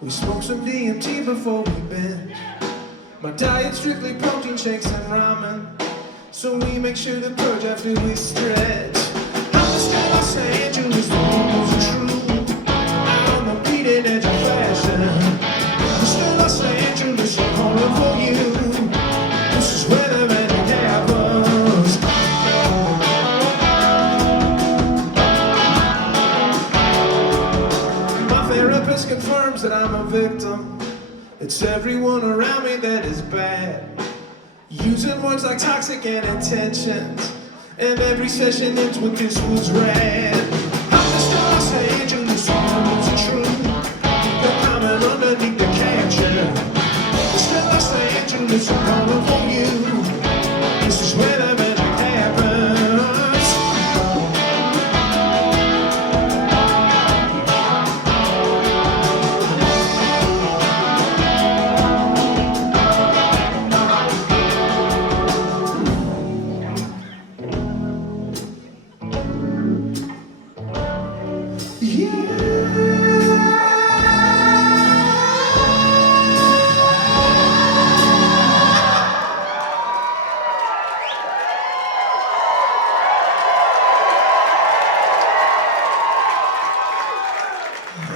We smoke some DMT before we binge. My diet's strictly protein shakes and ramen, so we make sure to purge after we stretch. I'm Mr. Los Angeles, the rumors are true. I'm a beating edge of fashion. Mr. Los Angeles, I'm calling for you. This is where the magic happens. My therapist confirms that I'm a victim. It's everyone around me that is bad, using words like toxic and intentions, and every session ends with this was rad. I'm Mr. Los Angeles, rumors are true. The comment underneath the caption. Mr. Los Angeles, I'm calling for you. This is where the magic happens.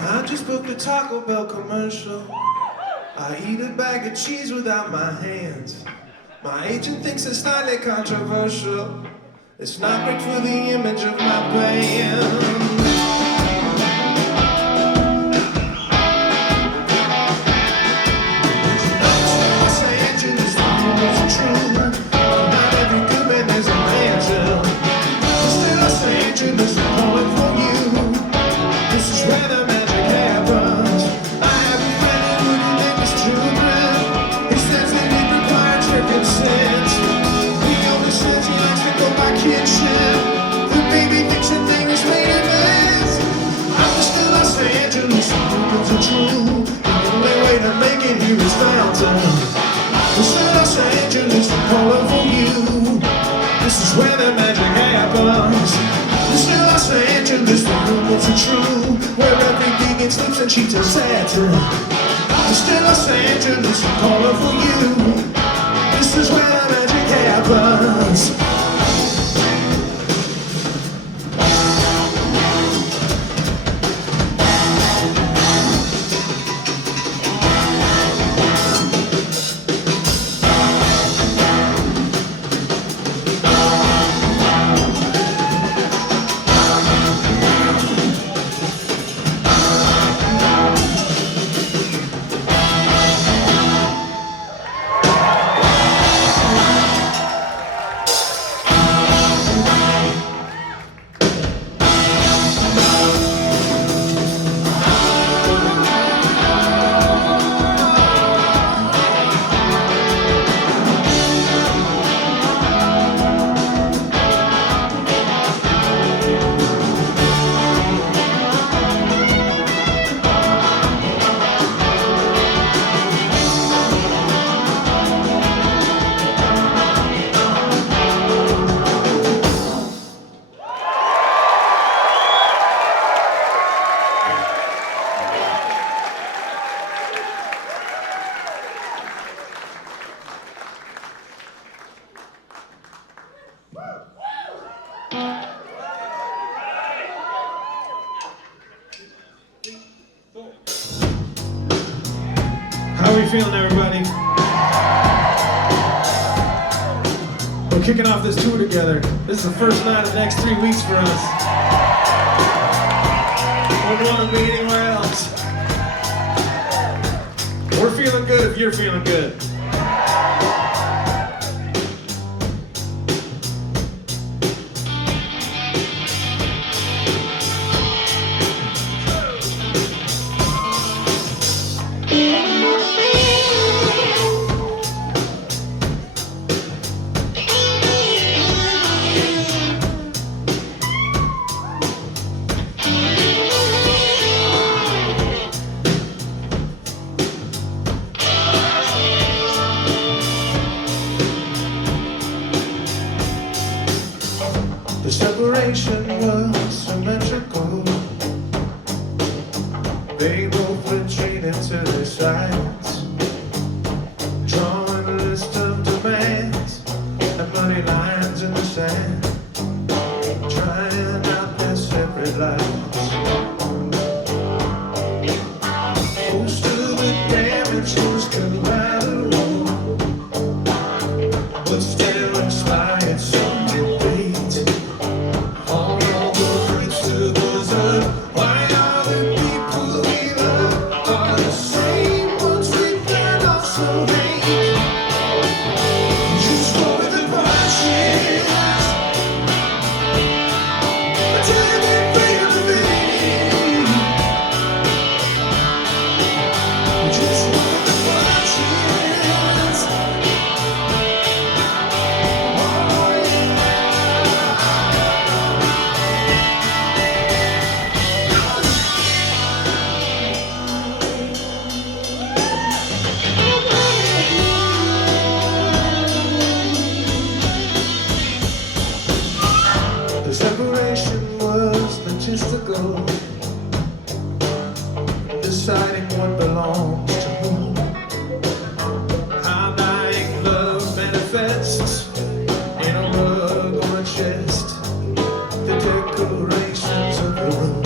I just booked a Taco Bell commercial. I eat a bag of cheese without my hands. My agent thinks it's slightly controversial. It's not great for the image of my band. Los Angeles, the rumors are true. Not every good man has a mansion. Mr. Los Angeles, I'm calling for you. This is where the magic happens. I have a friend who would name his children. He says that it requires your consent. He only says he likes to go by kinship. The baby thinks the thing is made of this. I'm Mr. Los Angeles, the rumors are true. The only way to make it here is fountain. Mr. Los Angeles, I'm calling for you. This is where the magic happens. Mr. Los Angeles, the rumors are true. Where every vegan sleeps in sheets of satin. Mr. Los Angeles, I'm calling for you. This is where the magic happens. How are we feeling, everybody? We're kicking off this tour together. This is the first night of the next 3 weeks for us. Wouldn't want to be anywhere else. We're feeling good if you're feeling good. The separation was symmetrical. They both retreated. fade into their sights, drawing a list of demands and money lines in the sand, trying out their separate lives. Most of the damage was collateral, but still inspired some debate. All over it's to those why are the people we love are the same ones we can also hate. Just go with the punches until they feel the pain. Just go with the punches. Oh yeah. The separation was logistical, deciding what belongs to whom, how dying love manifests in a rug or a chest, the decorations of the room.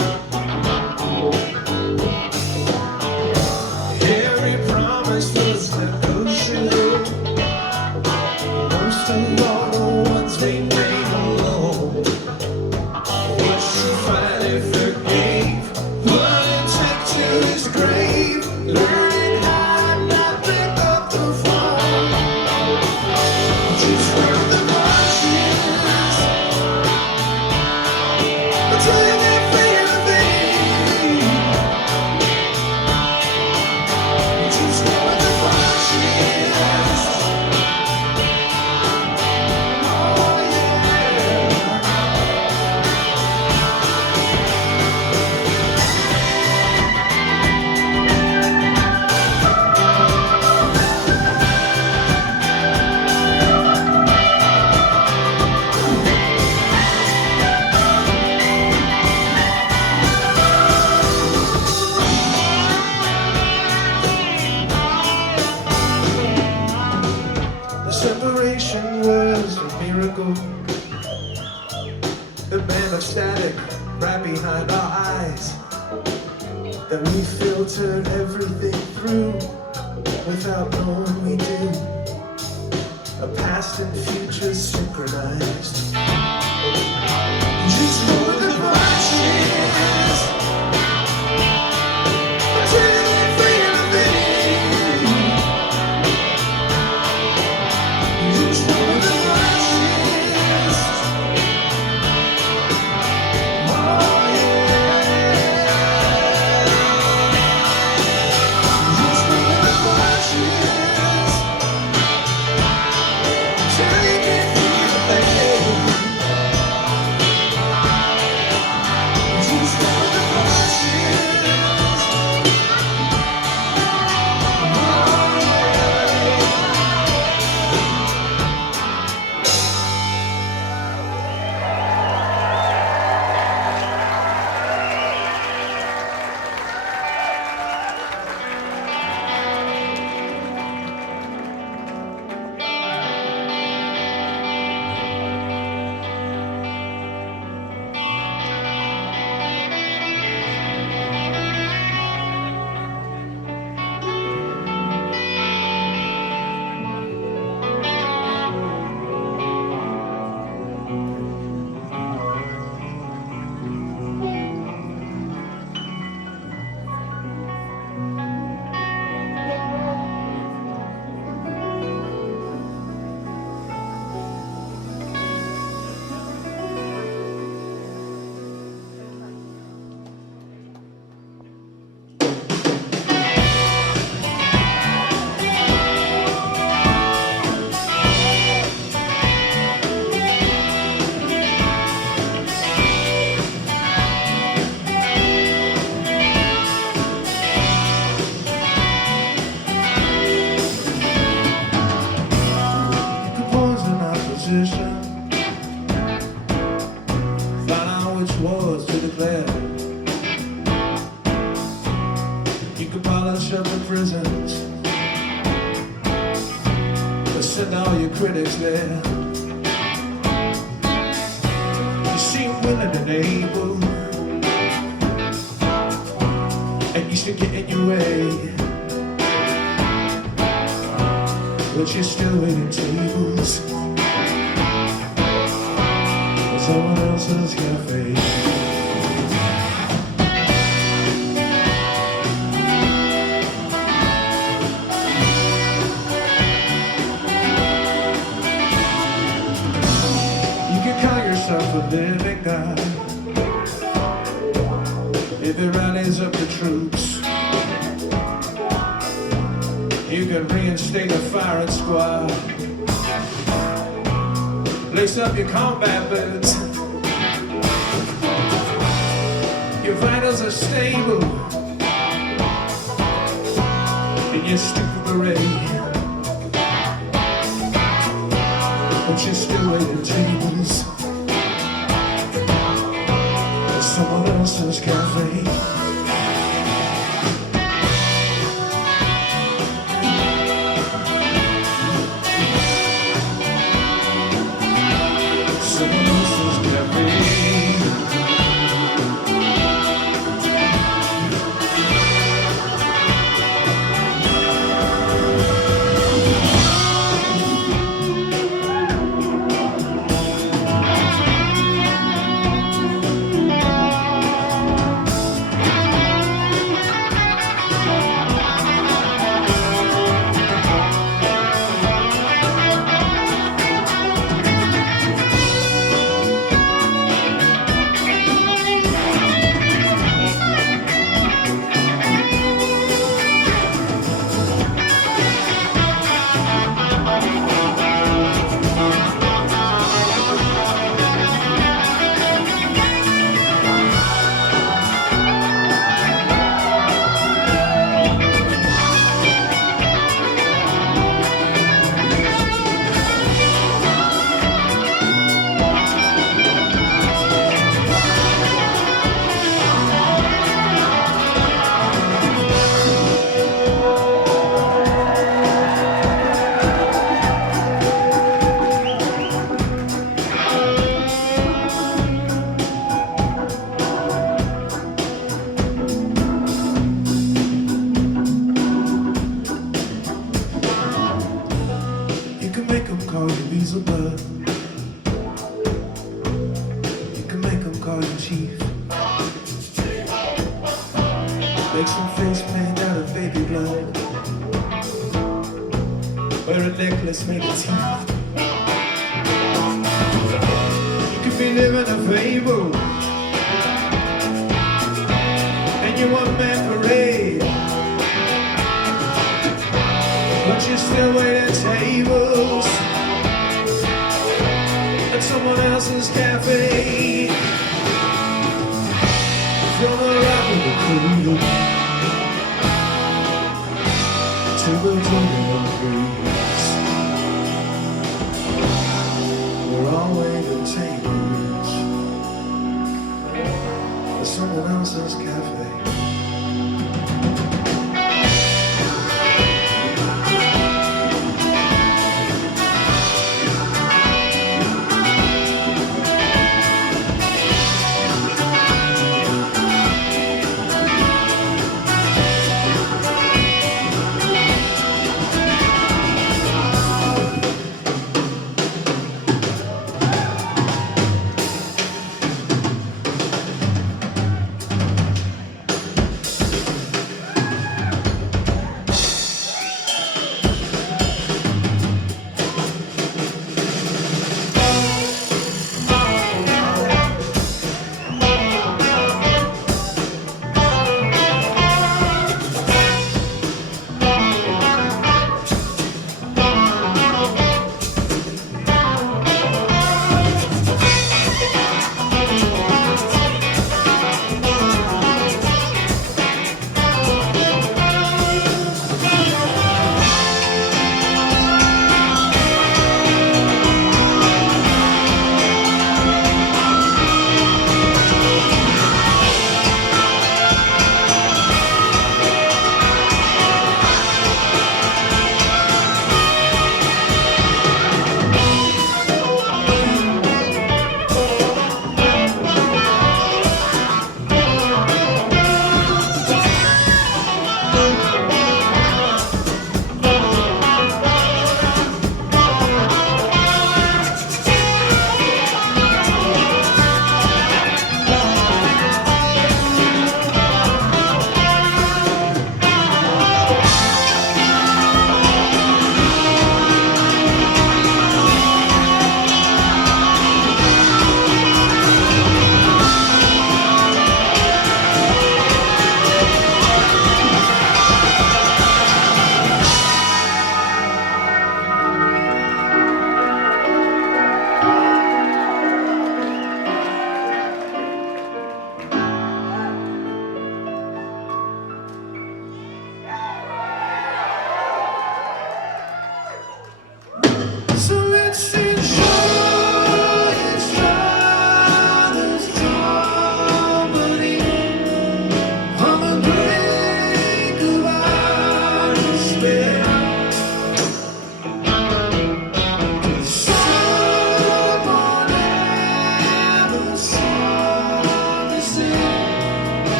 Every promise was negotiable, most of all the ones we made alone. What you finally forgave, what it took to his grave, learning how not to pick up the phone. Just work the punches until they feel the pain. Just work the punches. Oh yeah. The separation was a miracle. A band of static right behind our eyes that we filtered everything through without knowing we do. A past and future synchronized. Just go with the punches until they feel the pain. Just go with the punches. Oh yeah. Just go with the punches till you can feel the pain. to polish up the prisons, but send all your critics there. You seem willing and able, and used to get in your way, but you're still waiting tables at someone else's cafe. A living God, if it rallies up the troops, you can reinstate a firing squad, lace up your combat boots, your vitals are stable, and your stupid beret, but you're still waiting tables someone else's cafe. Someone else's cafe. Make some face paint out of baby blood. Wear a necklace made of teeth. You could be living a fable, and you want man parade, but you're still waiting tables at someone else's cafe. From the rock of the cradle to the tunnel of breeze, we're all waiting tables at someone else's cafe.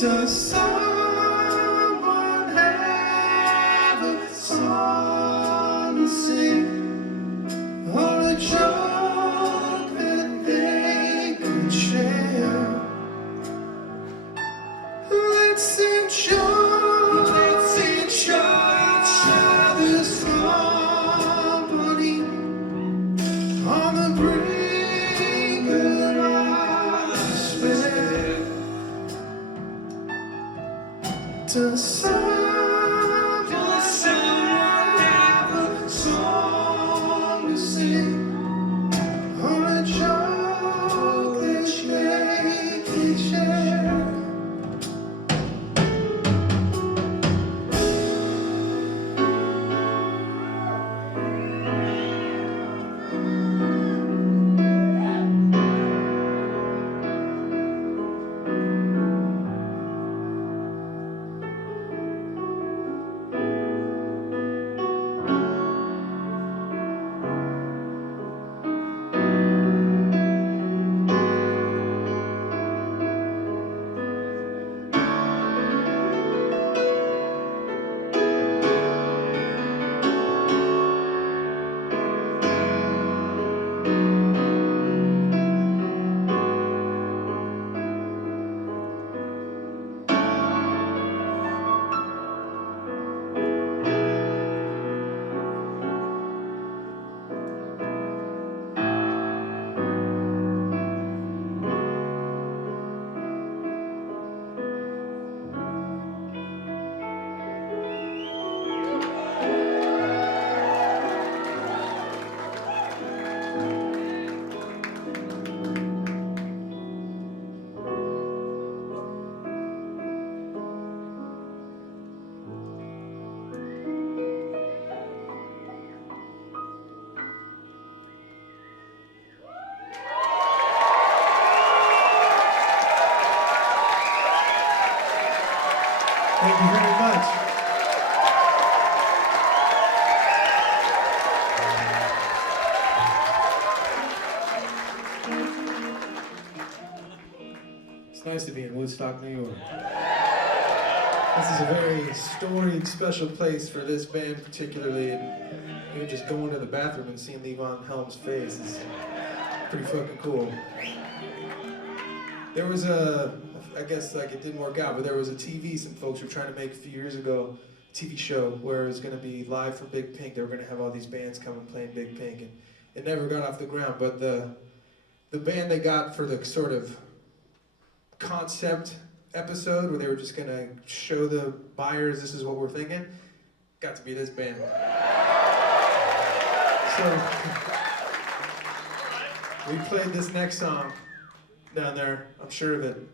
Does someone have a song to sing, or a joke that they could share? Let's enjoy each other's company on the brink of despair. Does someone have a song to sing, or a joke that they can share? Thank you very much. It's nice to be in Woodstock, New York. This is a very storied, special place for this band particularly, and even just going to the bathroom and seeing Levon Helm's face is pretty fucking cool. There was I guess like it didn't work out, but there was a TV some folks were trying to make a few years ago, a TV show where it was going to be live from Big Pink. They were going to have all these bands come and play in Big Pink, and it never got off the ground. But the band they got for the sort of concept episode where they were just going to show the buyers this is what we're thinking, got to be this band. So we played this next song down there, I'm sure of it.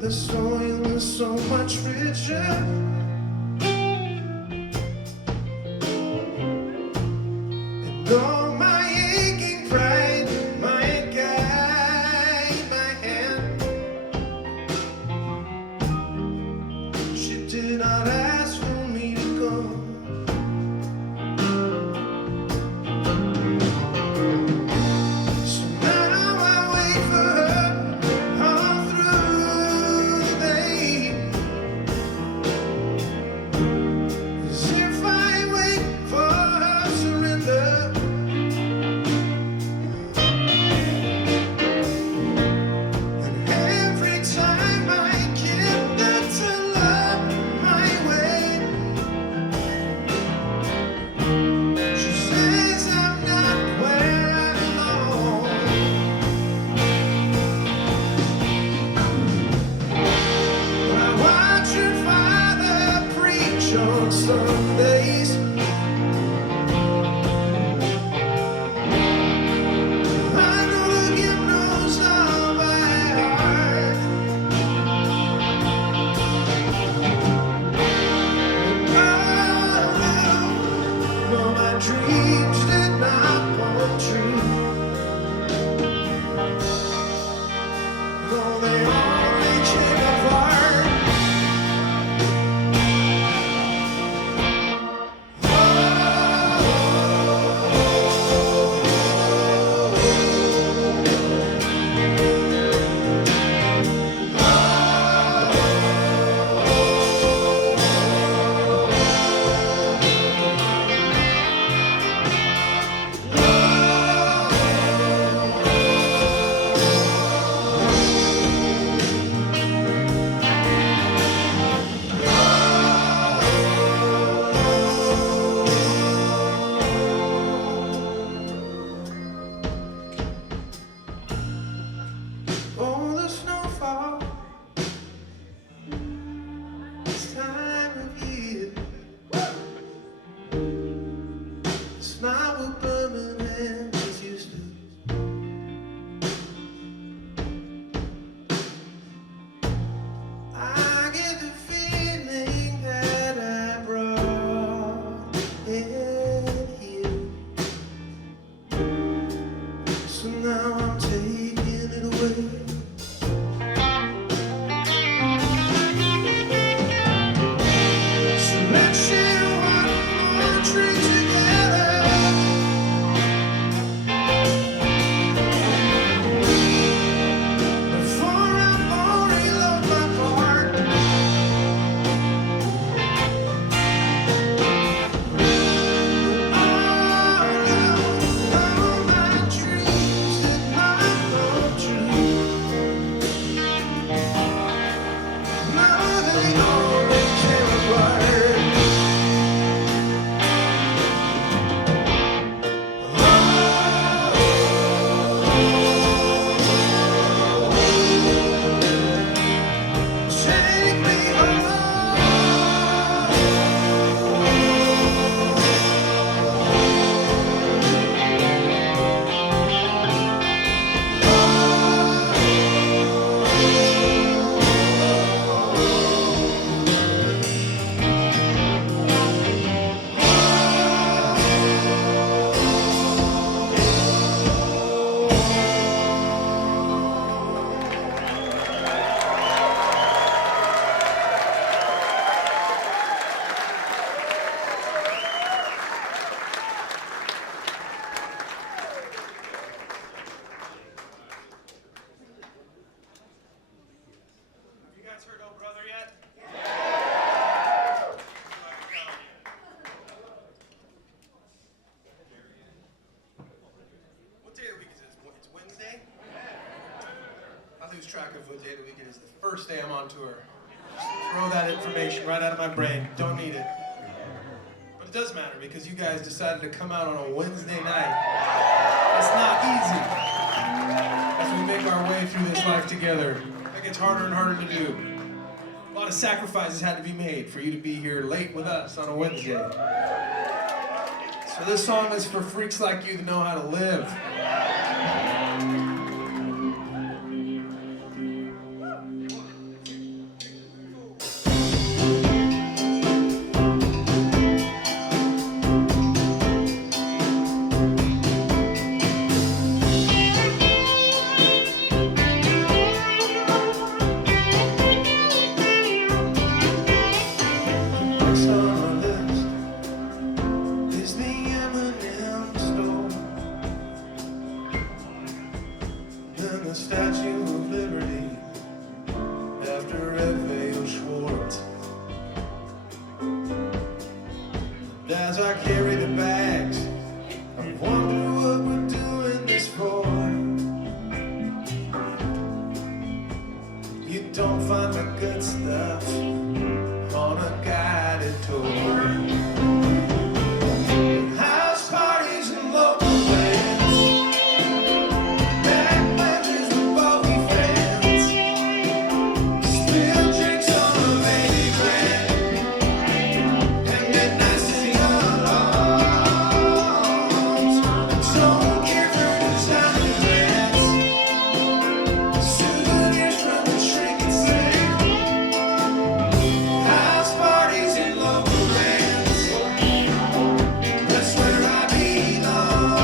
the soil is so much richer. And all my aching pride might guide my hand. She did not ask for me to go. Some days I know the hymnals of my heart. No, my dreams did not come true. No, they only came apart. Oh, the snowfall, this time of year. It's not what Birmingham is used to. I get the feeling that I brought it here. So now I'm taking it away. So let's share one more drink together. Before I reload my heart. All my dreams did not come true. Now they only came apart. Take me home. Have you guys heard Oh Brother yet? What day of the week is this? It's Wednesday? I lose track of what day of the week it is. The first day I'm on tour. Just throw that information right out of my brain. Don't need it. But it does matter because you guys decided to come out on a Wednesday night. It's not easy. As we make our way through this life together, it gets harder and harder to do. A lot of sacrifices had to be made for you to be here late with us on a Wednesday. So this song is for freaks like you that know how to live. after F.A.O. Schwartz. As I carry the bags, I wonder what we're doing this for. You don't find the good stuff on a guided tour. House parties and local bands, backbenchers with Bowie fans, spill drinks on a baby grand, and midnight city alarms. Don't care for designer brands, souvenirs from the shrinking sand. House parties and local bands, that's where I belong.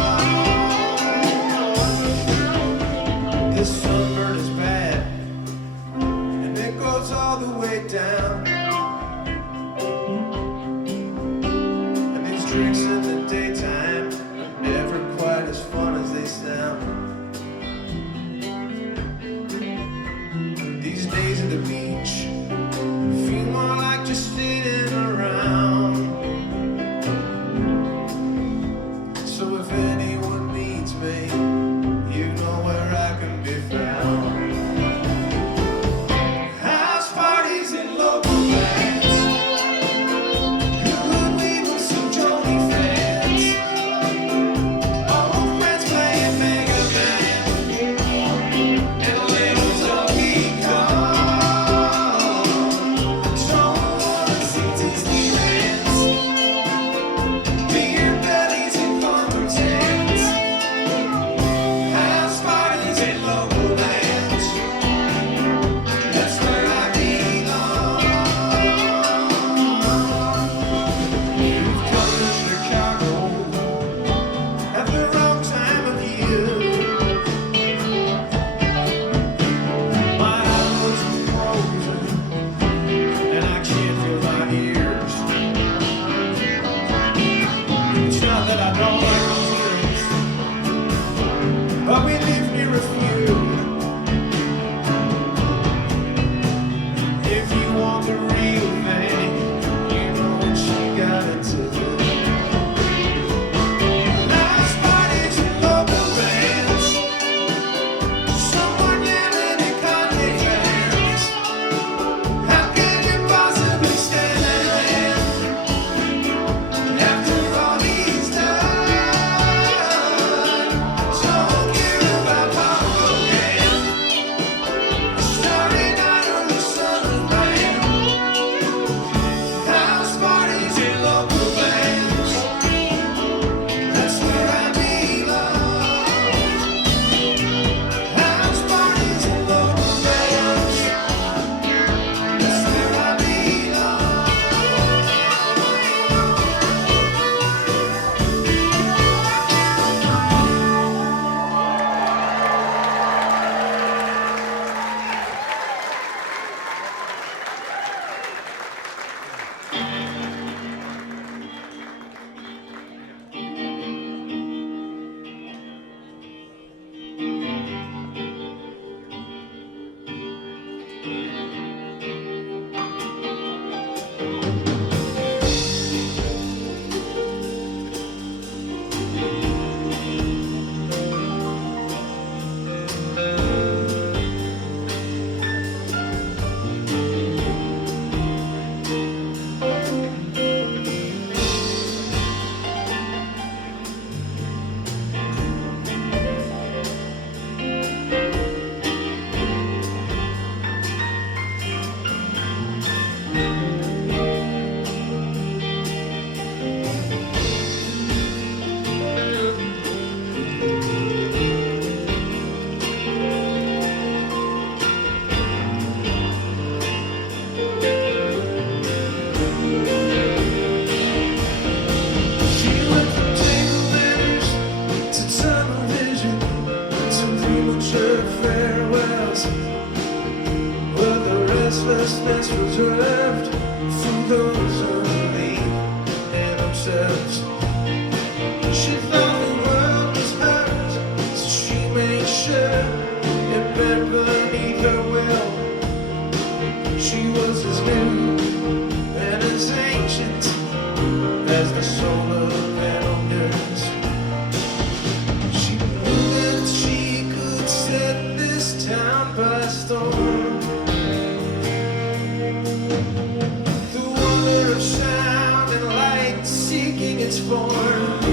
This sunburn is bad, and it goes all the way down. And these drinks in the daytime are never quite as fun as they sound. These days at the beach feel more like just sitting around. So if anyone needs me, you know where I can be found. House parties and local bands, good weed with some Joni fans, old friends playing Mega Man, and a little Donkey Kong. Don't wanna see Disneylands, beer bellies and farmer tents. House parties and local lands, that's where I belong. We've come to Chicago at the wrong time of year. My eyelids are frozen and I can't feel my ears. It's not that I don't like those lyrics, but we live near a few. If you want the real thing, you know what you gotta do. House parties and local bands, someone yelling at Kanye fans. How can you possibly stand that after all he's done? Don't care about Paul Gauguin, Starry Night or the Summer Band. House parties and local bands, that's where I belong. House parties and local bands, that's where I belong. She went from table manners to tunnel vision to premature farewells, but the restlessness reserved for those who believe in themselves. She thought the world was hers, so she made sure it bent beneath her will. She was as new and as ancient as the solar panels. She knew that she could set this town by storm. The wonder of sound and light seeking its form.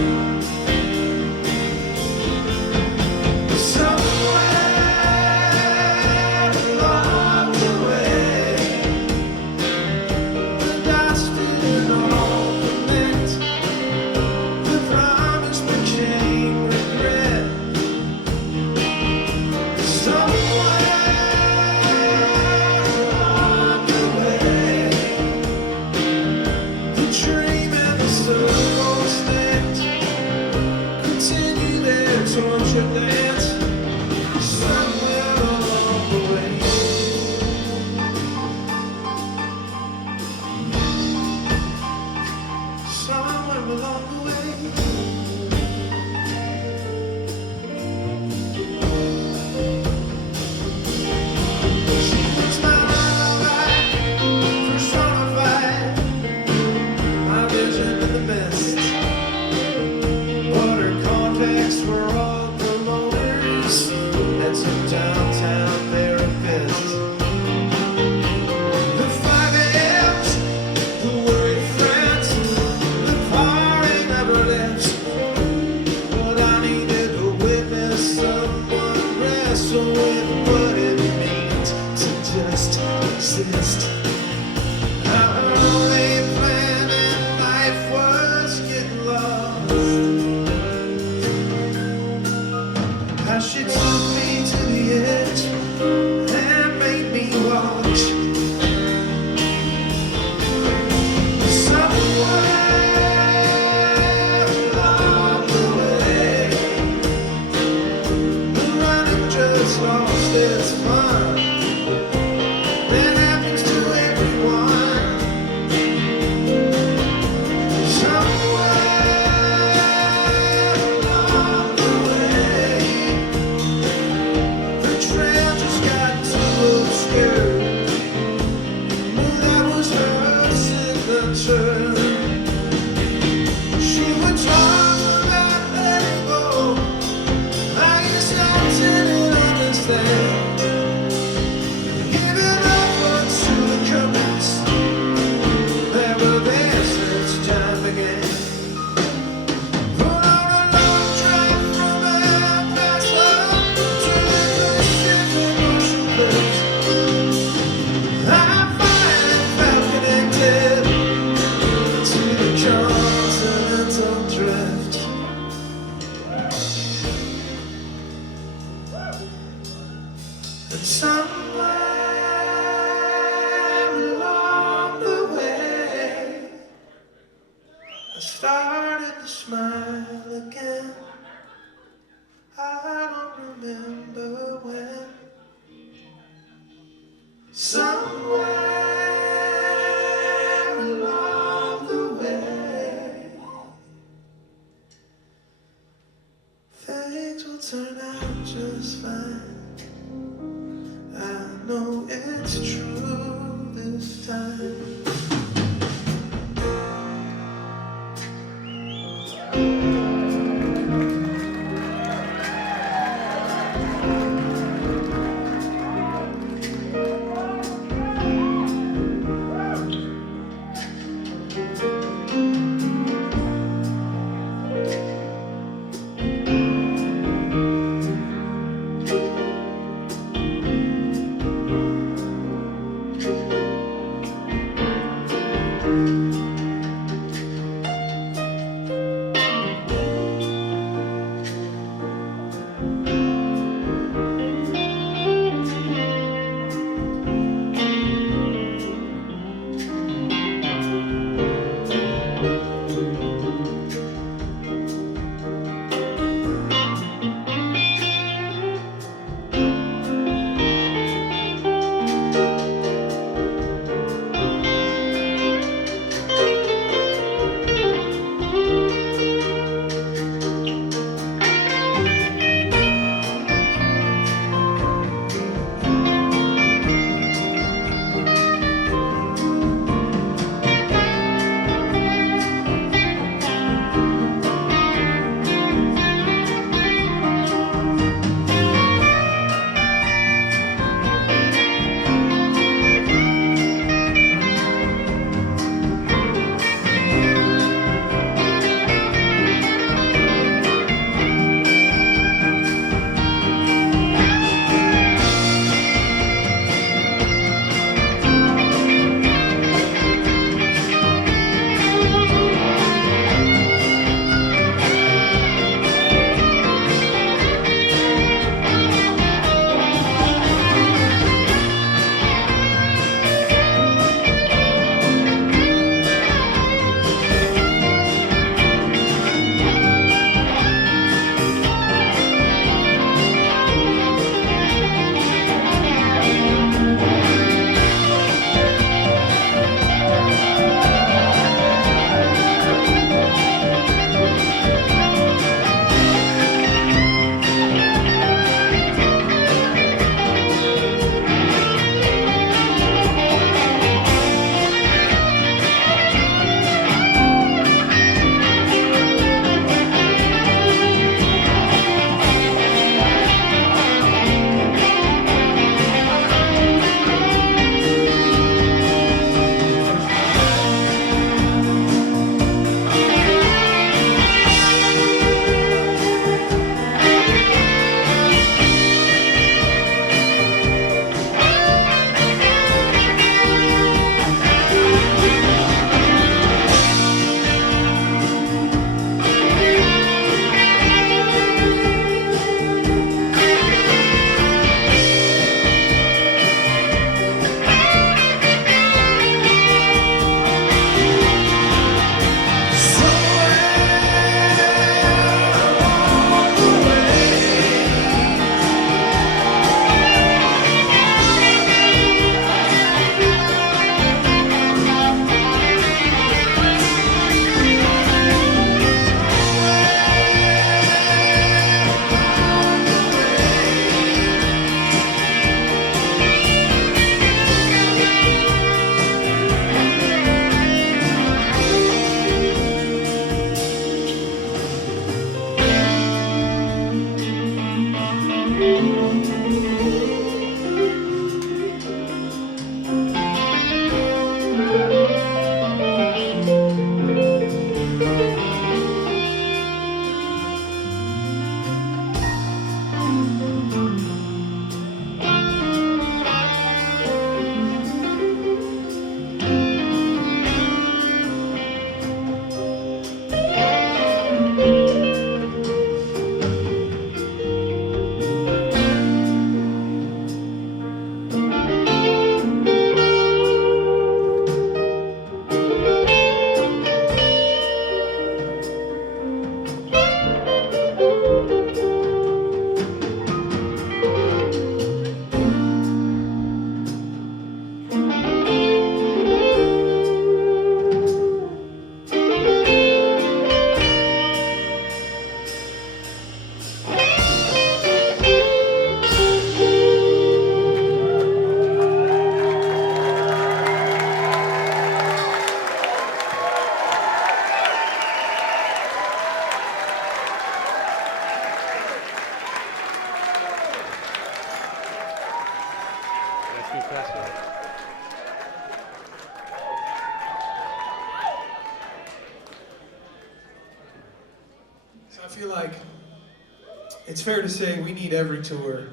It's fair to say we need every tour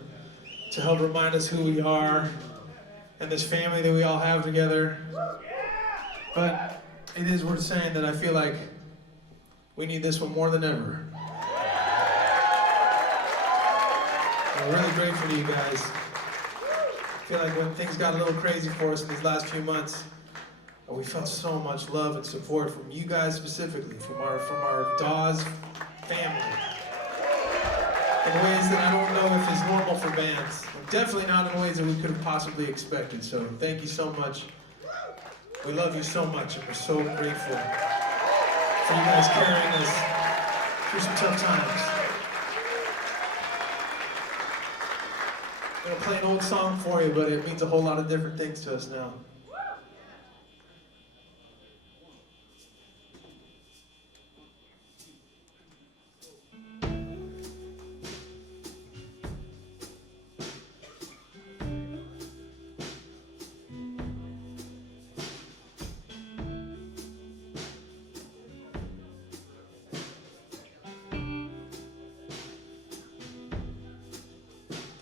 to help remind us who we are and this family that we all have together. But it is worth saying that I feel like we need this one more than ever. I'm really grateful to you guys. I feel like when things got a little crazy for us in these last few months, we felt so much love and support from you guys specifically, from our Dawes family, in ways that I don't know if is normal for bands. Definitely not in ways that we could have possibly expected. So thank you so much. We love you so much, and we're so grateful for you guys carrying us through some tough times. I'm gonna play an old song for you, but it means a whole lot of different things to us now.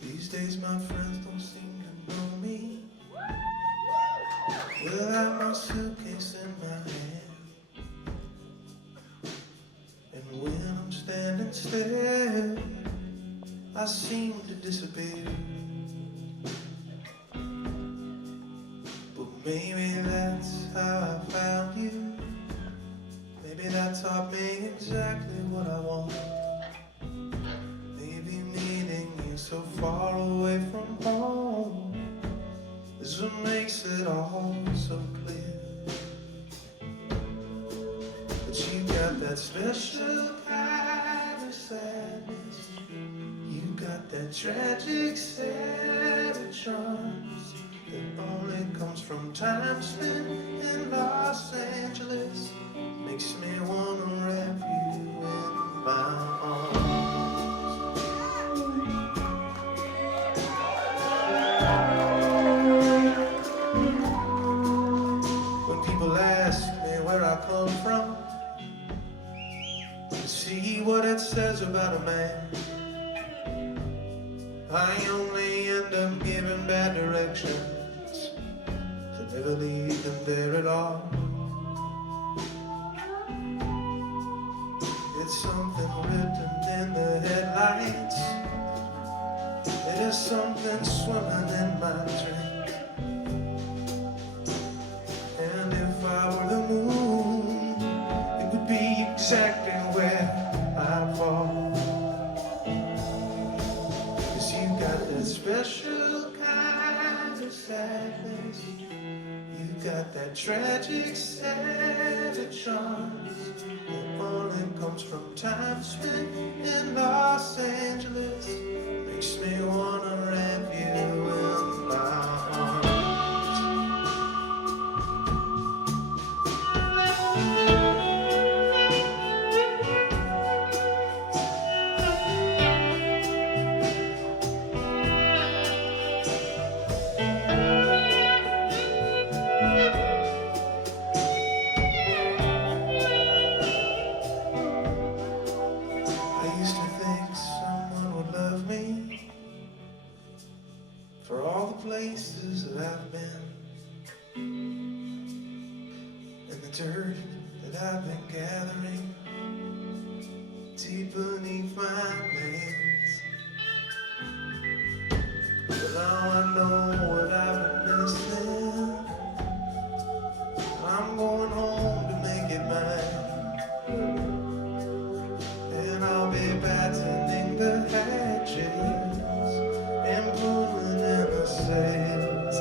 These days my friends don't seem to know me. Well, I have my suitcase in my hand, and when I'm standing still, I seem to disappear. But maybe that's how I found you. Maybe that taught me exactly what I want. So far away from home is what makes it all so clear. But you got that special kind of sadness. You got that tragic set of charms that only comes from time spent in Los Angeles. Makes me wanna wrap you in my arms. Come from to see what it says about a man. I only end up giving bad directions to never leave them there at all. It's something written in the headlights. It is something swimming in my drink. And if I were the moon, it would be exactly where I fall. 'Cause you got that special kind of sadness. You got that tragic set of charms that only comes from time spent in Los Angeles. Makes me wanna wrap you in my arms. For all the places that I've been, and the dirt that I've been gathering deep beneath my nails. But now I know what I've been missing. I'm going home to make it mine, and I'll be battening the hatches and pulling in the sails.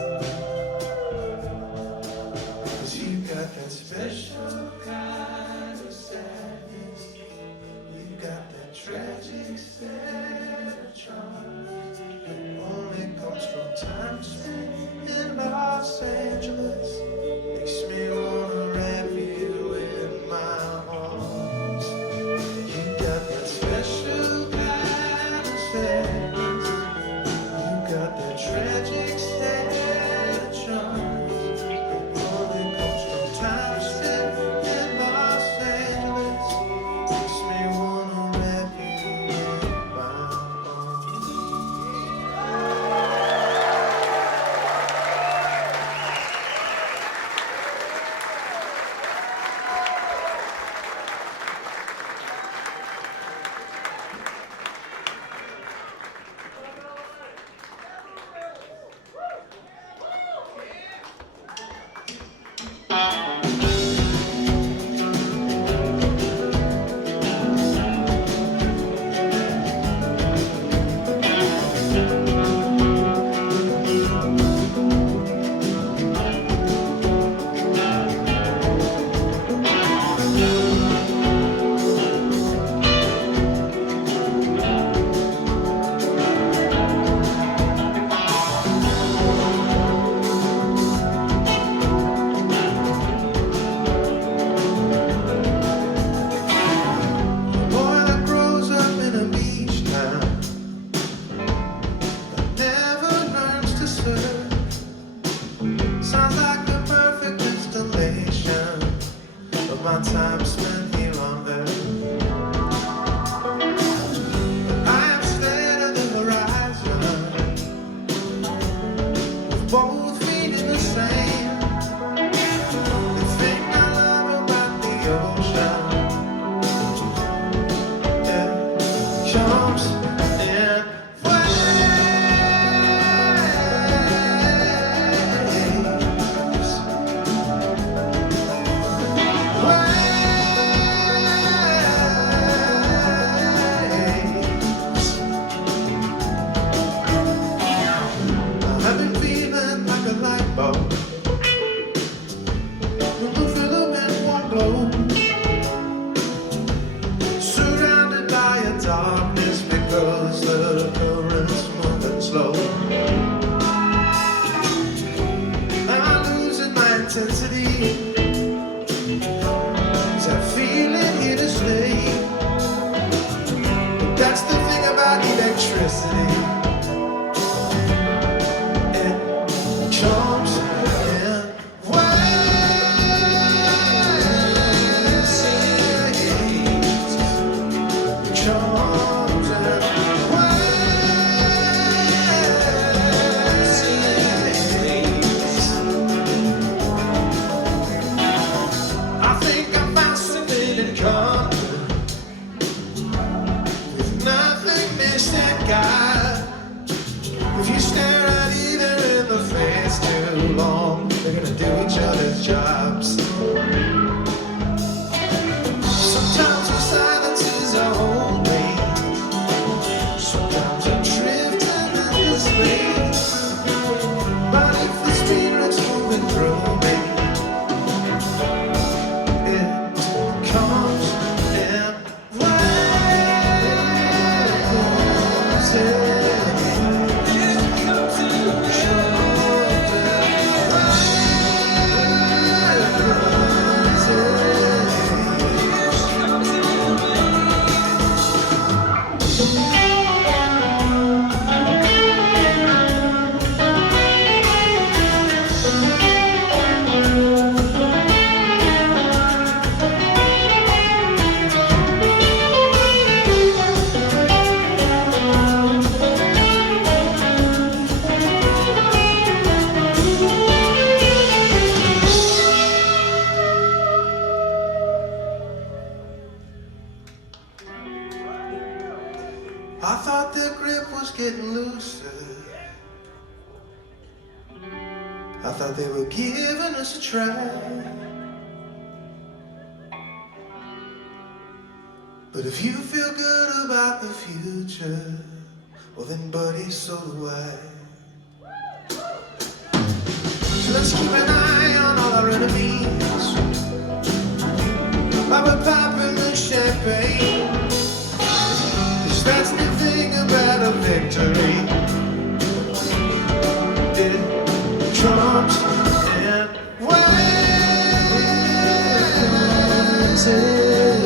'Cause you got that special kind of sadness. You got that tragic my time spent here on earth. I am stared at the horizon, with both feet in the sand. The thing I love about the ocean, it comes in But if you feel good about the future, well then buddy, so do I. So let's keep an eye on all our enemies, while we're popping the champagne, 'cause that's the thing about a victory, it trumps and wins it.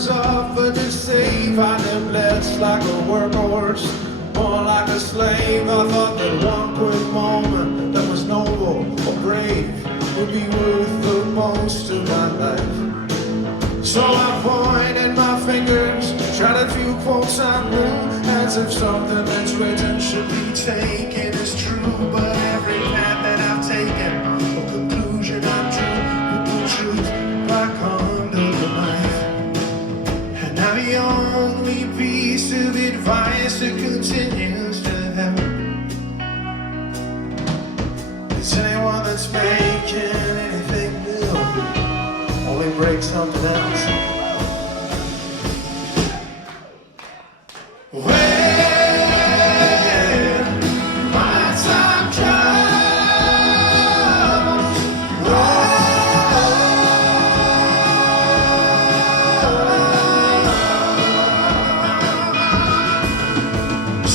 was offered to save. I lived less like a workhorse, more like a slave. I thought that one quick moment that was noble or brave would be worth the most of my life. So I pointed my fingers, tried a few quotes I knew, as if something that's written should be taken as true. But every path that I've taken, a conclusion I drew, would put truth back under the knife. And now the only piece of advice that continues to help is anyone that's making anything new only breaks something else.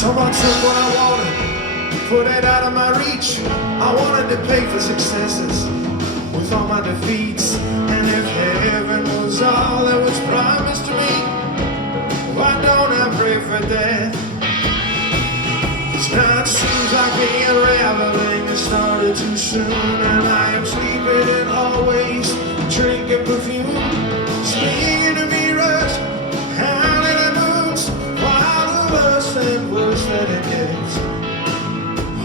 Someone took what I wanted, put it out of my reach. I wanted to pay for successes with all my defeats. And if heaven was all that was promised to me, why don't I pray for death? Cause now it seems like the unraveling has started too soon, and I am sleeping and always drinking perfume, speaking to mirrors, howling at moons, while the worse and worse that it gets.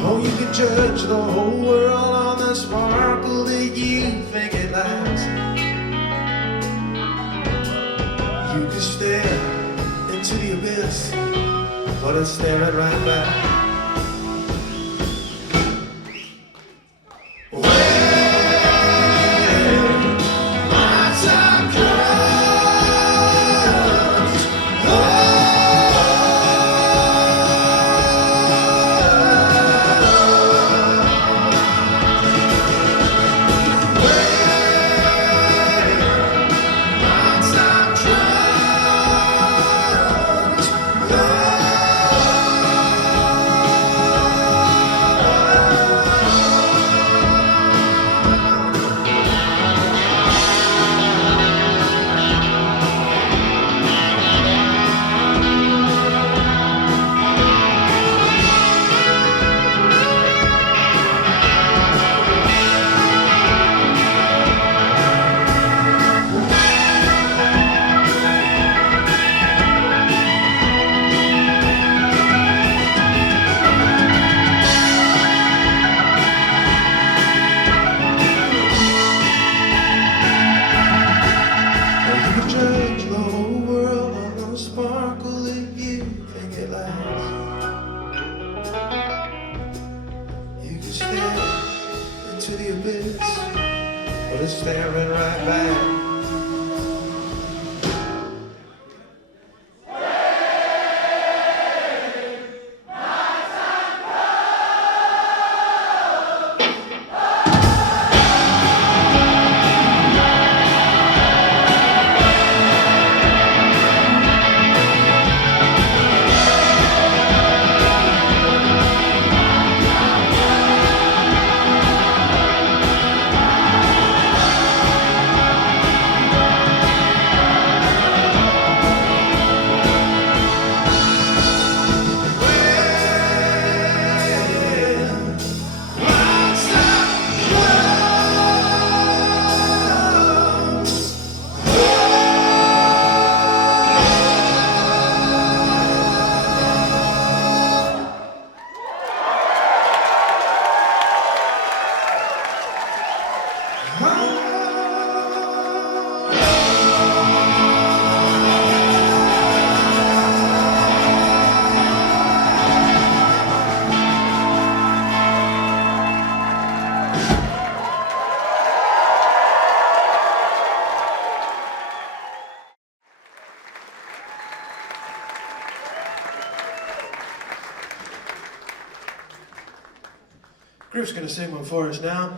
Oh, you can judge the whole world on the sparkle that you think it lacks. You can stare into the abyss, but it's staring right back. Staring right back. Group's gonna sing one for us now.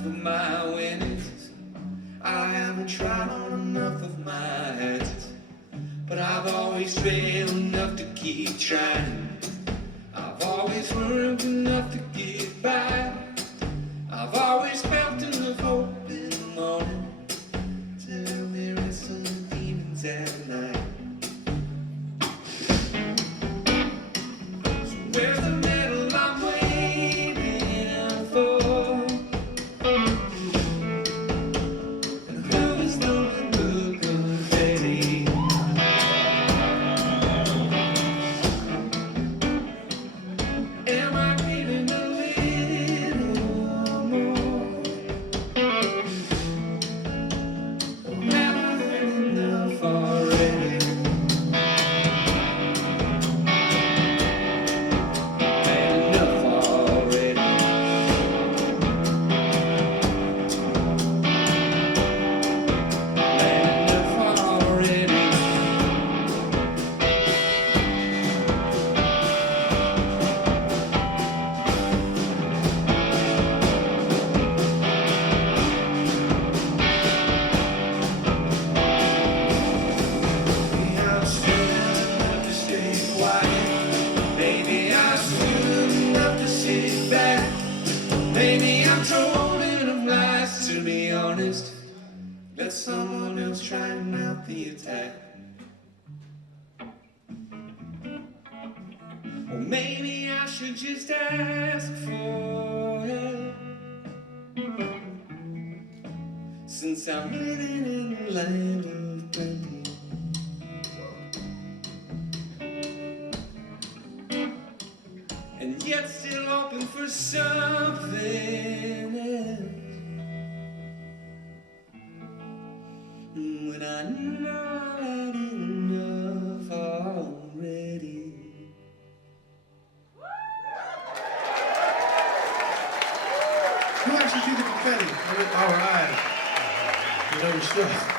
enough of my winnings. I haven't tried on enough of my hats. But I've always failed enough to keep trying. I've always worked enough to get by. I've always felt enough hope in the morning to help me wrestle the demons at night. So where's the medal I'm waiting for? And who is the one who could say? Am I giving a little more? Or have I heard enough already? Had enough already. Had enough already. Maybe I'm stupid enough to stay quiet. Maybe I'm stupid enough to sit back. Maybe I'm told enough lies to be honest. Let someone else try and mount the attack. Or maybe I should just ask for help, since I'm living in a land of plenty. And yet still open for something else. When I know I had enough already. Who actually did the confetti? All right. You know your stuff.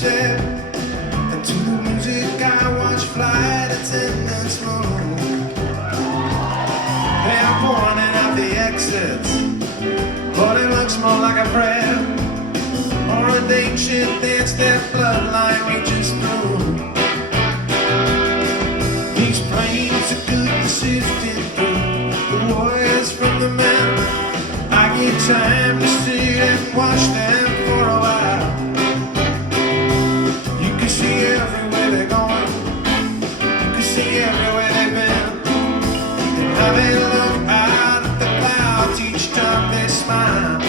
jet. And to the music I watch flight attendants move. They're pointing out the exits, but it looks more like a prayer or an ancient dance that bloodline reaches through. These planes are good for sifting through the warriors from the men. I get time to sit and watch them for a while. You can see everywhere they're going, you can see everywhere they've been, and how they look out at the clouds each time they smile.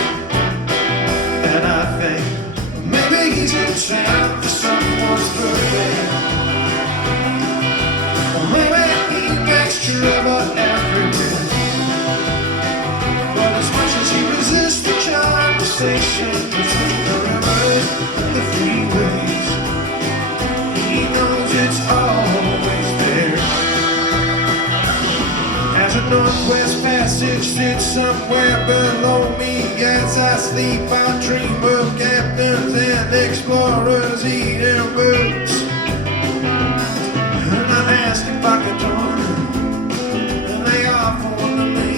And I think maybe he's in town for someone's birthday, or maybe he makes trouble everywhere. But as much as he resists the conversation between the rivers and the freeways, he knows it's always there. As a northwest passage sits somewhere below me, as I sleep I dream of captains and explorers eating birds. And I ask if I could join them, and they offer one to me.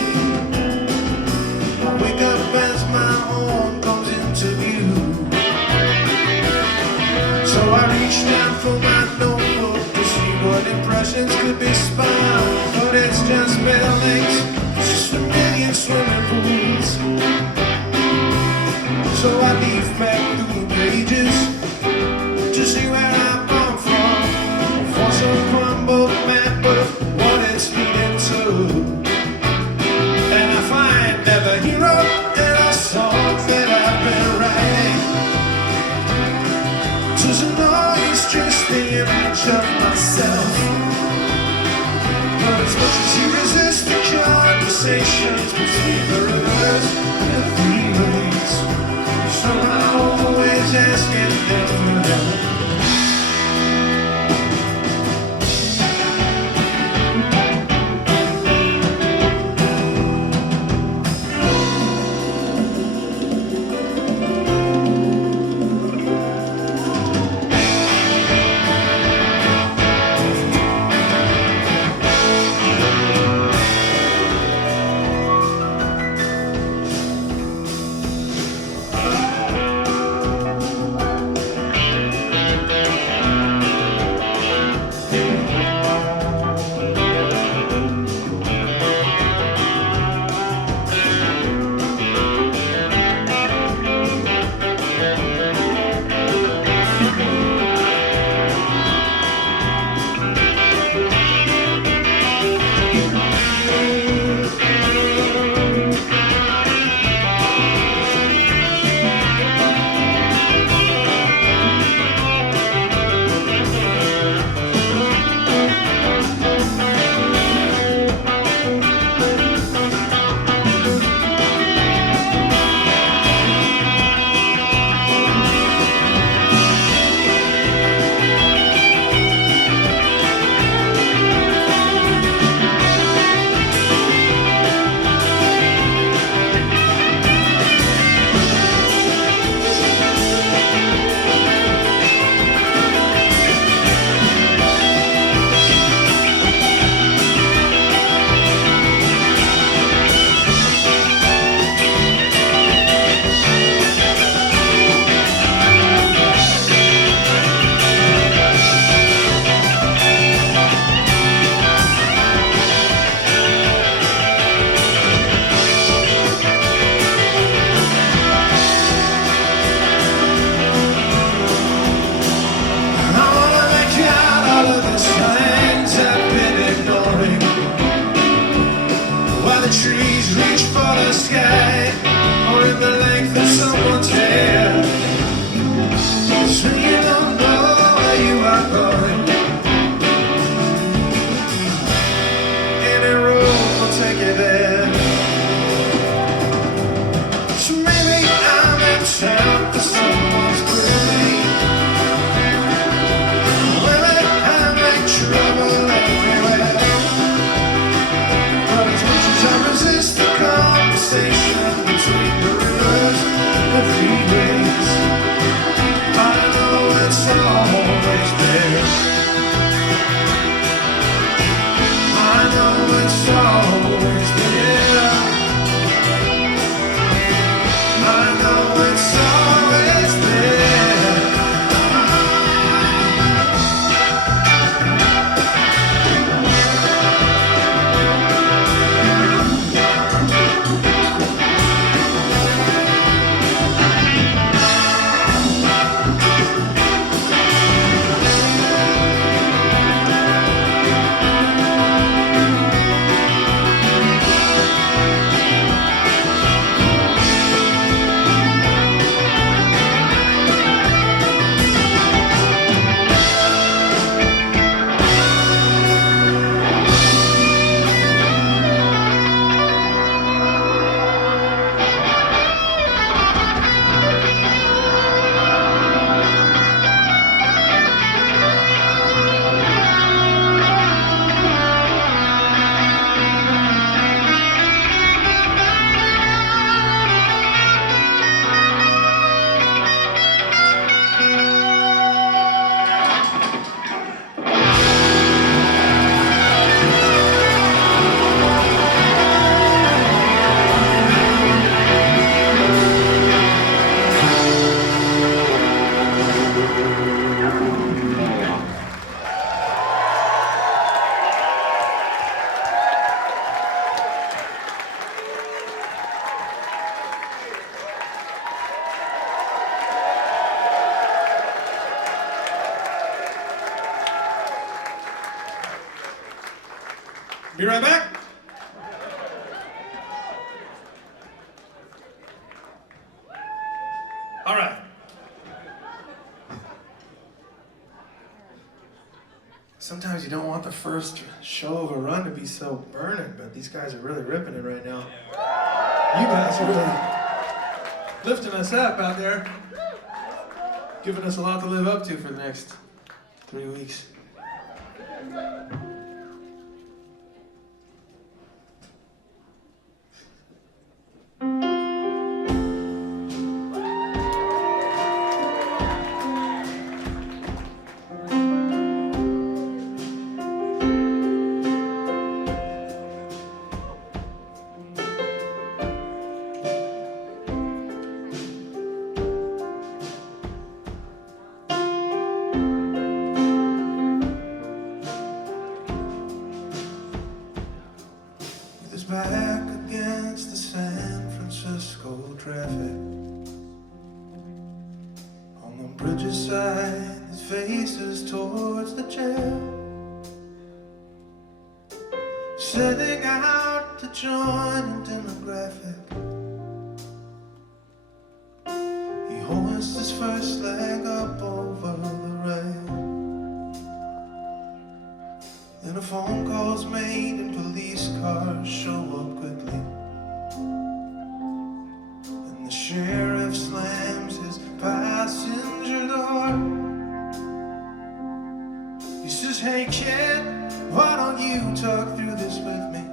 I wake up as my home comes into view. So I reach down for my notebook to see what impressions could be spun. But it's just buildings, just a million swimming pools. So I leaf back through the pages to see where I come from, for some crumbled map of what it's leading to. And I find never hero in a song that I've been writing. 'Tis a noise, just the image of myself. But as much as he resists the conversations between the rivers and the freeways, somehow always asking them for help. Conversation it's always been. I know it's always been. I know it's always been. Be right back. All right. Sometimes you don't want the first show of a run to be so burning, but these guys are really ripping it right now. You guys are really lifting us up out there, giving us a lot to live up to for the next 3 weeks. Back against the San Francisco traffic, on the bridge's side, his faces towards the jail, setting out to join a demographic. He hoists his first leg up over the rail. Then a phone call's made and police cars show up quickly, and the sheriff slams his passenger door. He says, "Hey kid, why don't you talk through this with me?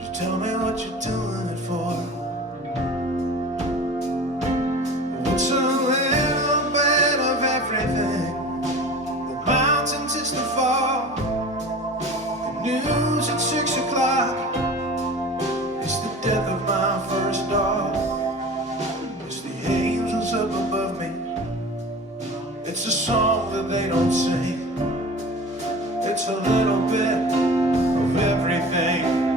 Just tell me what you're doing it for." What's a little bit of everything? It's the fall, the news at 6 o'clock. It's the death of my first dog. It's the angels up above me. It's a song that they don't sing. It's a little bit of everything.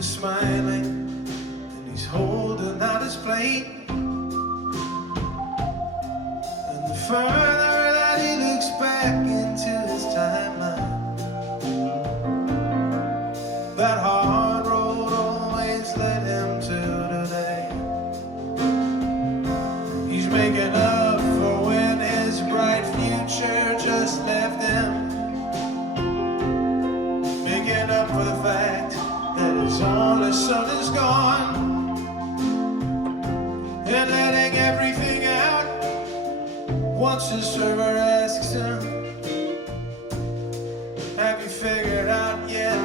Smiling, and he's holding out his plate. And the further that he looks back into his timeline, that hard road always led him to today. He's making up for when his bright future just left him, making up for the fact that his only son is gone. and letting everything out. Once the server asks him, have you figured out yet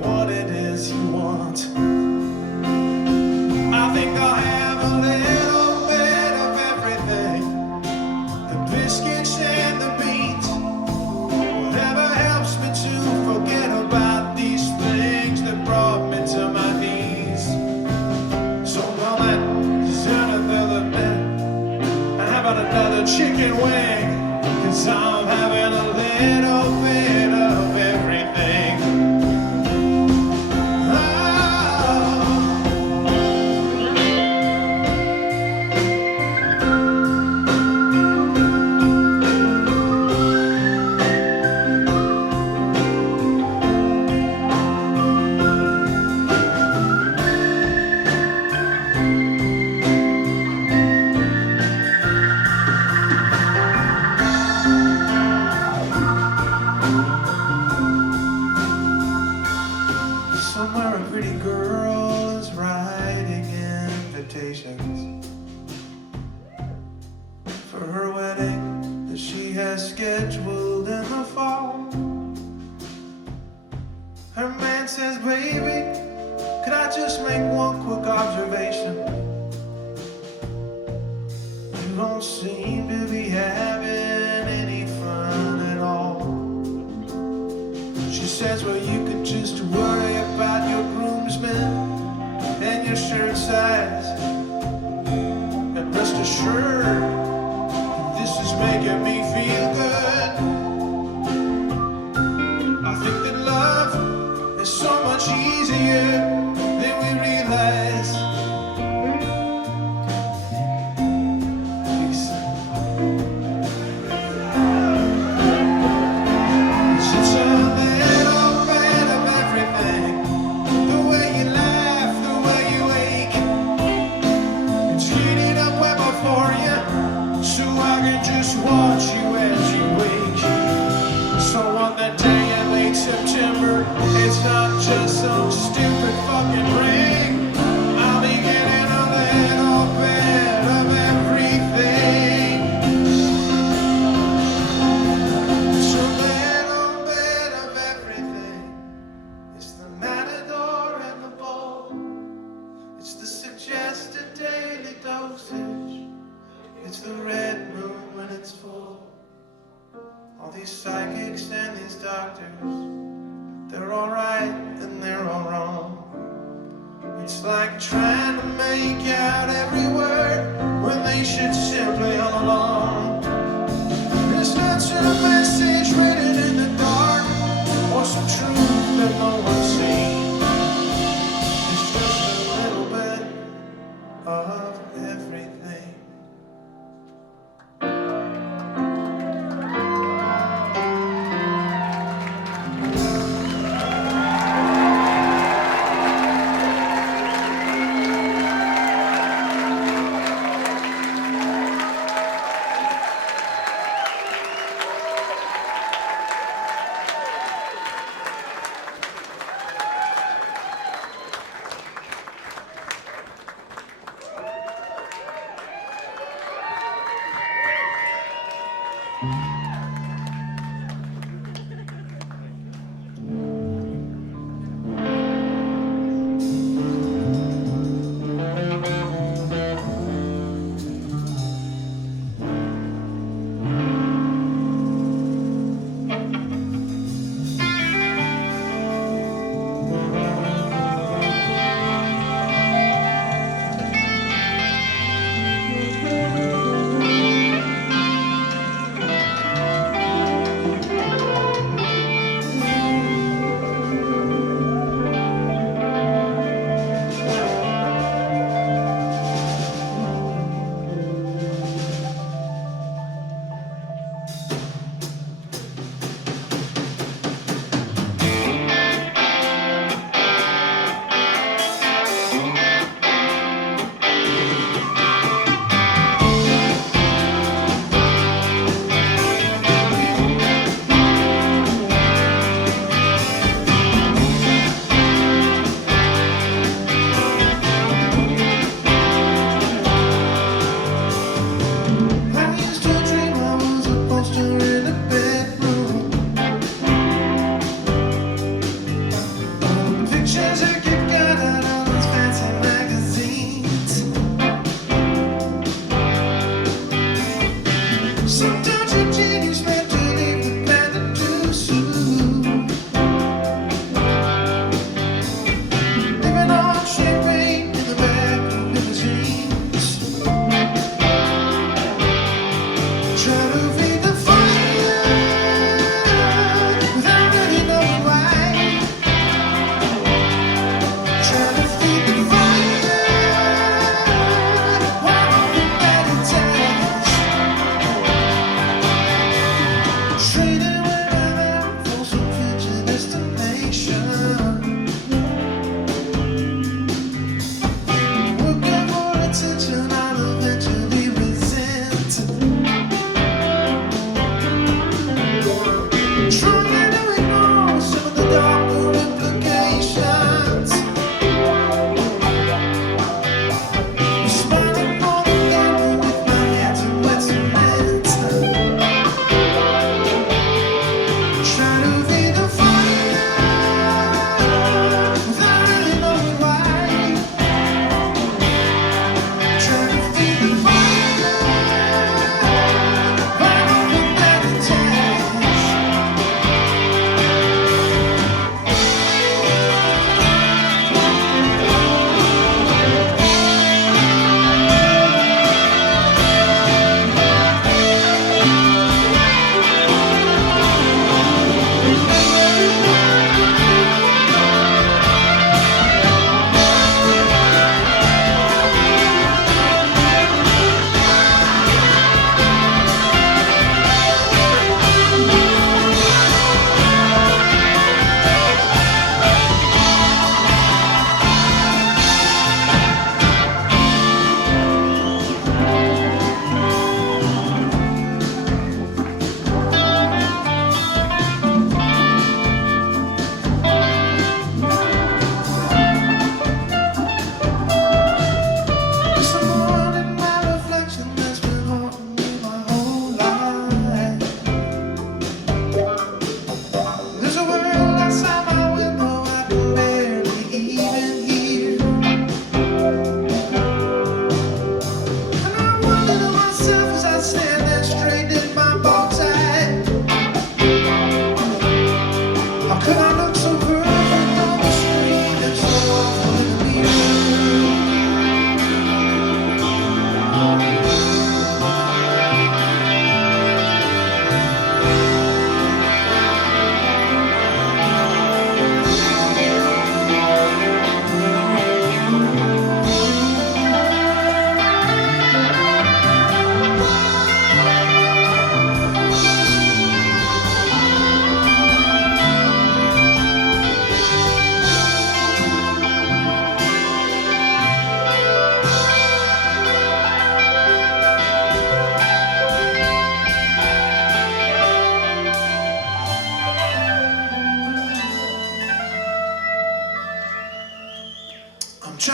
what it is you want? I think I'll have a little bit of everything, the biscuits and the beans, whatever helps me to forget about these things that brought me to my knees. So now that's another bit, and how about another chicken wing? 'Cause I'm having a little bit of everything. Somewhere a pretty girl is writing invitations for her wedding that she has scheduled in the fall. Her man says, baby, could I just make one quick observation? You don't seem to be having any fun at all. She says, well, you could just worry about your groomsmen and your shirt size, and rest assured this is making me feel good. I think that love is so much easier than we realize. It's a little bit of everything, the way you laugh, the way you ache. It's heating up way before you, so I can just watch you as you wake. So on that day in late September, it's not just some stupid fucking ring. I'll be getting a little bit of everything. It's a little bit of everything. It's the matador and the bull. It's the suggested daily dosage. It's the red moon when it's full. All these psychics and these doctors, they're all right and they're all wrong. It's like trying to make out every word when they should simply hum along. It's not some message written in the dark, or some truth that no one's seen. It's just a little bit of everything.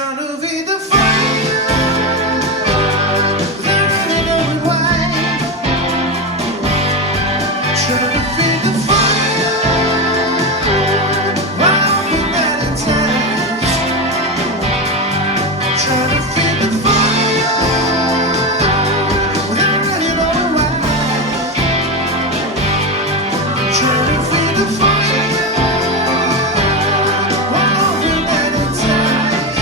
trying to feed the fire without really knowing why. Trying to feed the fire while we're mad at times. Trying to feed the fire without really knowing why. Trying to feed the fire while we're mad at times.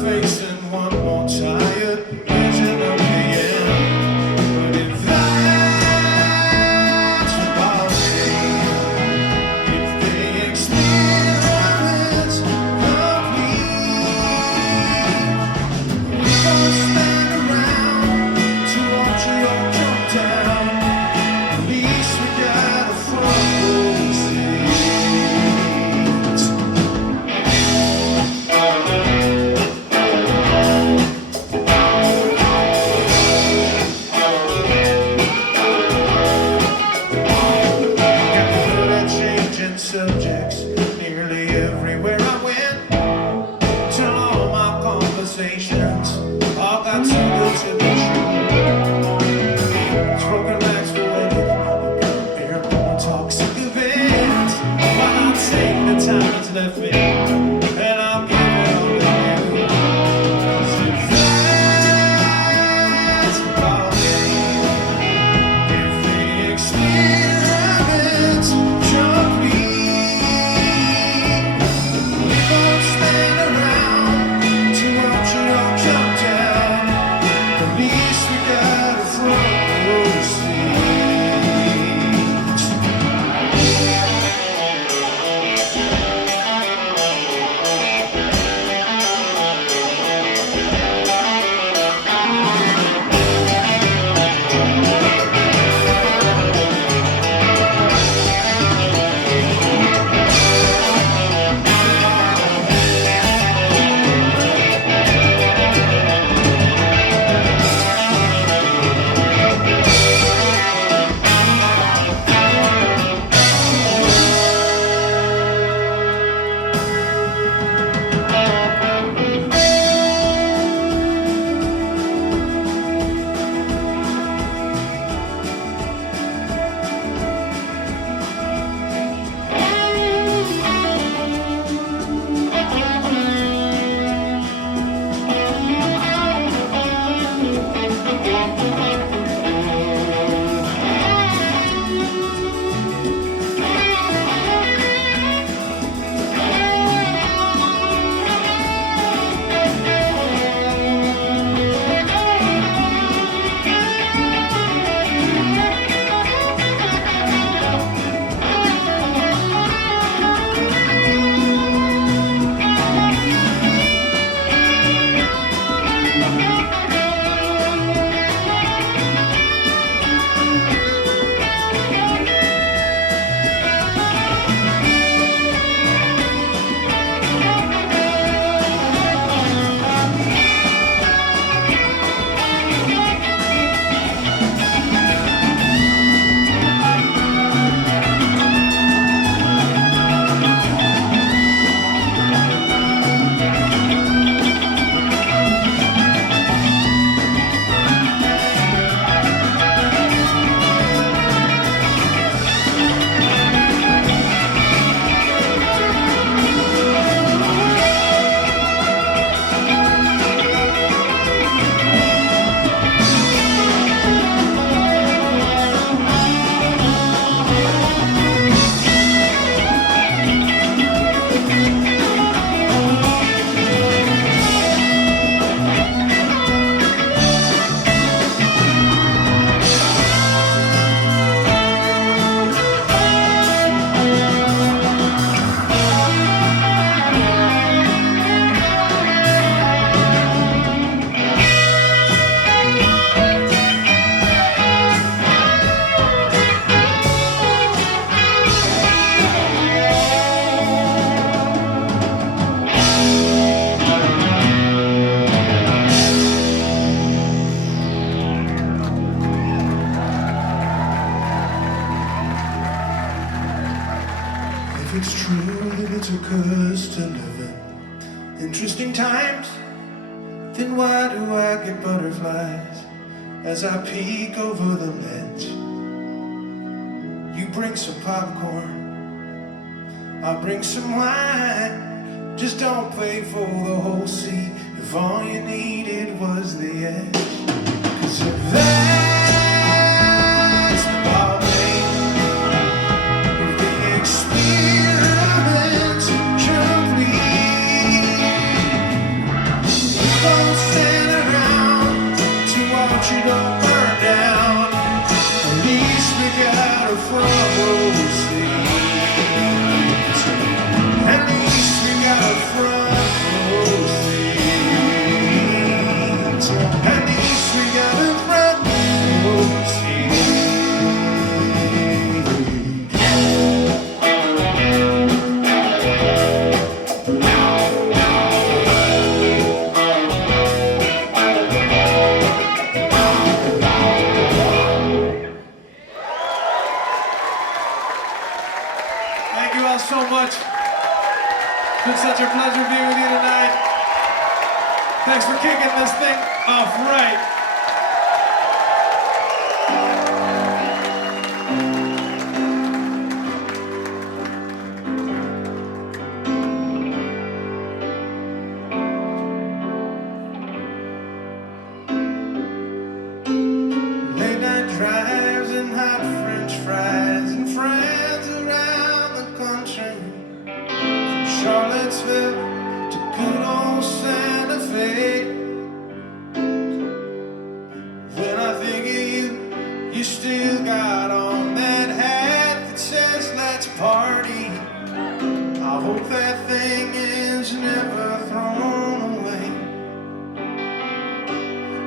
facing one more tired vision of the end. But if that's the ballgame, if the experience complete, we gon' stand around to watch you all jump down. At least we got a front row seat. Subjects nearly everywhere I went, till all my conversations all got too good to be true. Spoken max for wedding, airborne toxic events. Why not take the time that's left me, and I'll give it all to you. 'Cause if that's the ballgame, if the experience complete, stand around to watch it all jump down. At least we got a front row seat. If it's true that it took us to live in interesting times, then why do I get butterflies as I peek over the ledge? You bring some popcorn, I'll bring some wine. Just don't pay for the whole seat if all you needed was the edge. 'Cause if that's the ballgame, if the experience complete, Thank you all so much. It's been such a pleasure being with you tonight. Thanks for kicking this thing off right. Late night drives and hot French fries and friends around the country, from Charlottesville to good old Santa Fe. When I think of you, you still got on that hat that says let's party. I hope that thing is never thrown away.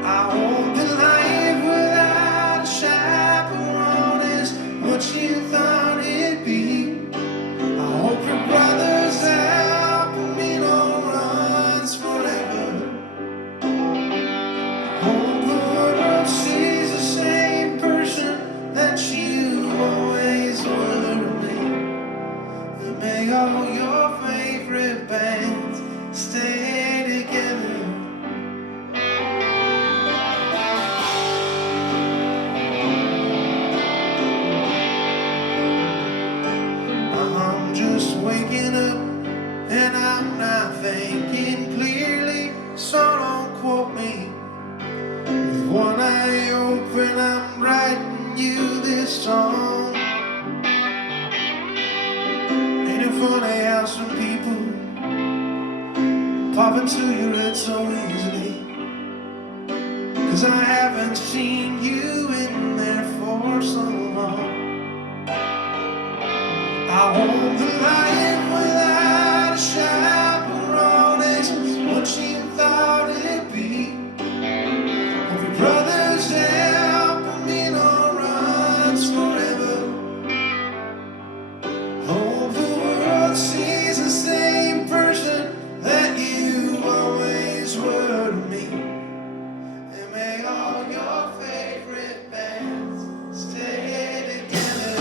I hope that life without a chaperone is what you thought it'd be. I hope your brother's Alpamino runs forever. I hope the world sees the same person that you always were to me. And may all your favorite bands stay together. I'm just waking up and I'm not thinking clearly, so don't quote me. With one eye open, I'm writing you this song. Ain't it funny how some people pop into your head so easily? 'Cause I haven't seen you in there for so long. I hope the life without a chaperone is what you thought it'd be. Hope your brother's Alpamino runs forever. Hope the world sees the same person that you always were to me. And may all your favorite bands stay together.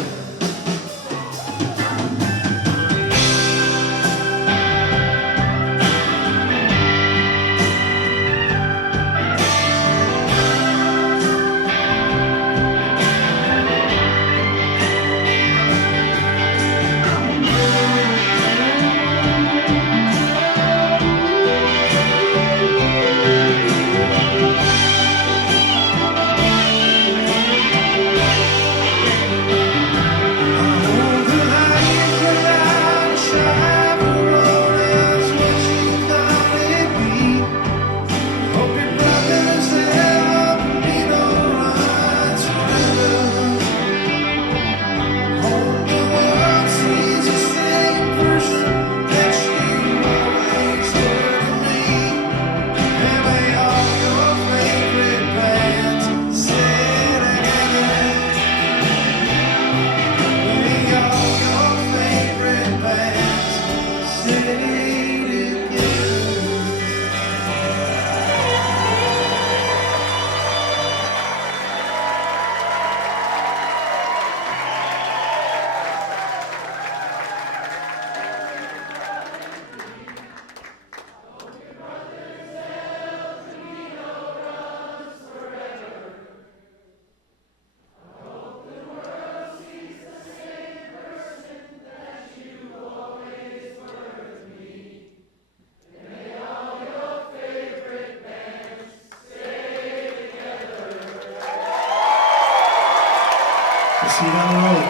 See you down the road.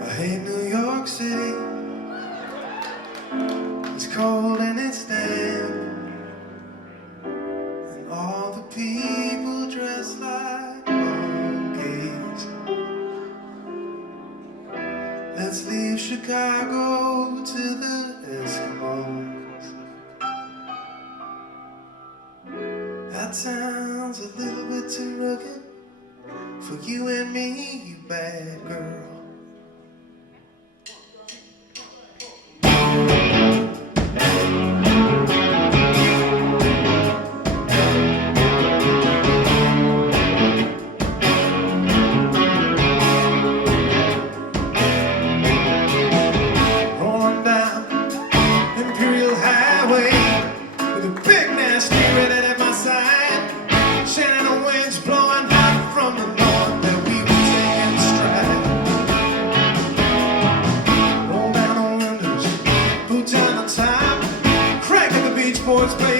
I hate New York City. It's cold and it's damp, and all the people dress like monkeys. Let's leave Chicago to the Eskimos. That sounds a little bit too rugged for you and me, you bad girl. it's playing